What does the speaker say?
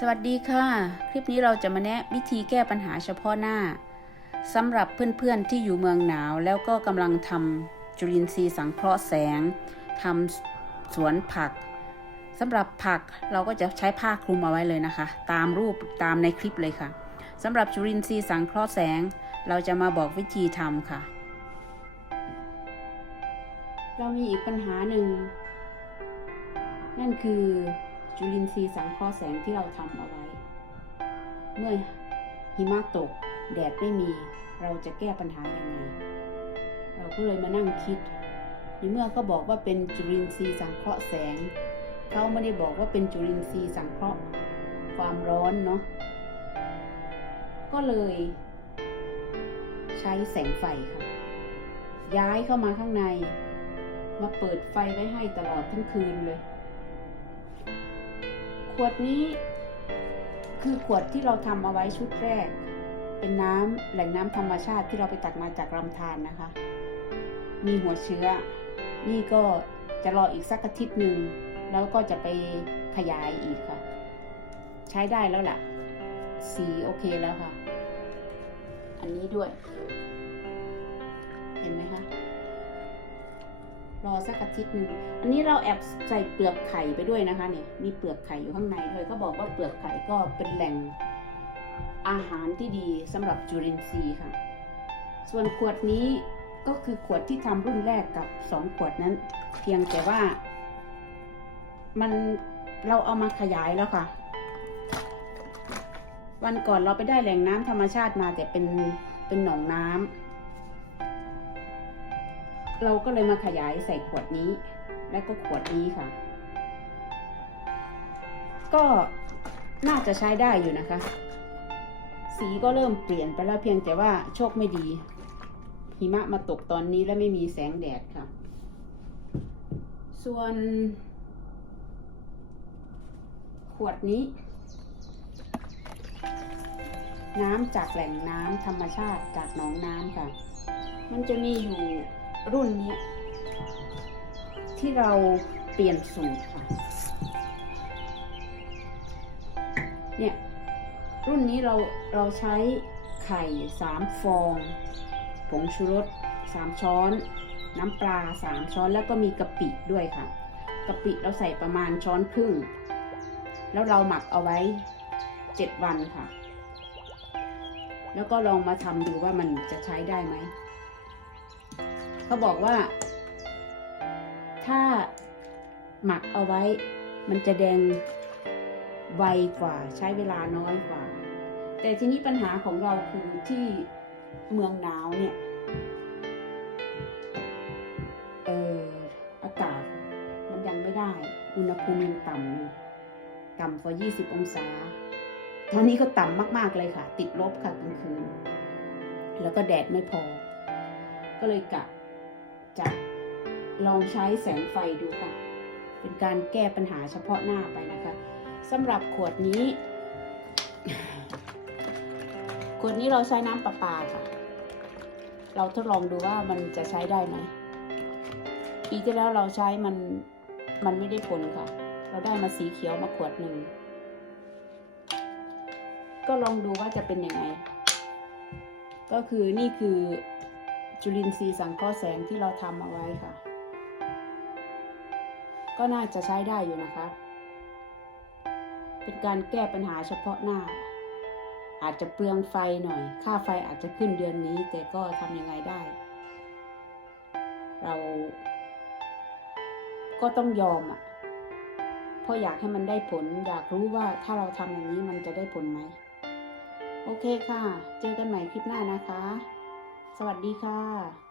สวัสดีค่ะ คลิปนี้เราจะมาแนะวิธีแก้ปัญหาเฉพาะหน้าสำหรับเพื่อนๆที่อยู่เมืองหนาว แล้วก็กำลังทำจุลินทรีย์สังเคราะห์แสงทำสวนผักสำหรับผักเราก็จะใช้ผ้าคลุมเอาไว้เลยนะคะ ตามรูปตามในคลิปเลยค่ะสำหรับจุลินทรีย์สังเคราะห์แสง เราจะมาบอกวิธีทำค่ะ เรามีอีกปัญหาหนึ่งนั่นคือ จุลินทรีย์สังเคราะห์แสงที่เราทำเอาไว้ เมื่อหิมะตก แดดไม่มี เราจะแก้ปัญหายังไง เราก็เลยมานั่งคิด ในเมื่อเขาบอกว่าเป็นจุลินทรีย์สังเคราะห์แสง เขาไม่ได้บอกว่าเป็นจุลินทรีย์สังเคราะห์ ความร้อนเนาะ ก็เลยใช้แสงไฟค่ะ ย้ายเข้ามาข้างใน มาเปิดไฟไว้ให้ตลอดทั้งคืนเลย ขวดนี้คือขวดที่เราทำเอาไว้ชุดแรก เป็นน้ำแหล่งน้ำธรรมชาติที่เราไปตักมาจากลำธารนนะคะ มีหัวเชื้อ นี่ก็จะรออีกสักอาทิตย์หนึ่งแล้วก็จะไปขยายอีกค่ะ ใช้ได้แล้วล่ะ สีโอเคแล้วค่ะ อันนี้ด้วย เห็นไหมคะ รอสักอาทิตย์หนึ่งอันนี้เราแอบใส่เปลือกไข่ไปด้วยนะคะเนี่ยมีเปลือกไข่อยู่ข้างในด้วยก็บอกว่าเปลือกไข่ก็เป็นแหล่งอาหารที่ดีสำหรับจุลินทรีย์ค่ะ ส่วนขวดนี้ก็คือขวดที่ทำรุ่นแรกกับสองขวดนั้น เพียงแต่ว่า มันเราเอามาขยายแล้วค่ะ วันก่อนเราไปได้แหล่งน้ำธรรมชาติมาแต่เป็นเป็นหนองน้ำ เราก็เลยมาขยายใส่ขวดนี้ และก็ขวดนี้ค่ะ ก็น่าจะใช้ได้อยู่นะคะ สีก็เริ่มเปลี่ยนไปแล้วเพียงแต่ว่าโชคไม่ดี หิมะมาตกตอนนี้และไม่มีแสงแดดค่ะ ส่วน ขวดนี้ น้ำจากแหล่งน้ำธรรมชาติจากหนองน้ำค่ะ มันจะมีอยู่ รุ่นนี้ ที่เราเปลี่ยนสูตรค่ะ เนี่ย รุ่นนี้เราเราใช้ไข่สามฟอง ผงชูรสสามช้อน น้ำปลาสามช้อนแล้วก็มีกะปิด้วยค่ะกะปิเราใส่ประมาณช้อนครึ่ง แล้วเราหมักเอาไว้เจ็ดวันค่ะ แล้วก็ลองมาทำดูว่ามันจะใช้ได้ไหม เขาบอกว่า ถ้าหมักเอาไว้ มันจะแดงไวกว่าใช้เวลาน้อยกว่า แต่ทีนี้ปัญหาของเราคือที่เมืองหนาวเนี่ยเอออากาศมันยังไม่ได้ อุณหภูมิยังต่ำอยู่ต่ำกว่า 20 องศาตอนนี้ก็ต่ำมาก ๆ เลยค่ะ ติดลบค่ะกลางคืน แล้วก็แดดไม่พอ ก็เลยกะ จะลองใช้แสงไฟดูค่ะ เป็นการแก้ปัญหาเฉพาะหน้าไปนะคะสำหรับขวดนี้ ขวดนี้เราใช้น้ำประปาค่ะ เราทดลองดูว่ามันจะใช้ได้ไหมปีที่แล้วเราใช้มันมันไม่ได้ผลค่ะ เราได้มาสีเขียวมาขวดหนึ่ง ก็ลองดูว่าจะเป็นยังไง ก็คือนี่คือ จุลินทรีย์สังเคราะห์แสงที่เราทำเอาไว้ค่ะ ก็น่าจะใช้ได้อยู่นะคะ เป็นการแก้ปัญหาเฉพาะหน้า อาจจะเปลืองไฟหน่อย ค่าไฟอาจจะขึ้นเดือนนี้ แต่ก็ทำยังไงได้ เราก็ต้องยอมอะ เพราะอยากให้มันได้ผล อยากรู้ว่าถ้าเราทำอย่างนี้มันจะได้ผลไหม โอเคค่ะ เจอกันใหม่คลิปหน้านะคะ สวัสดีค่ะ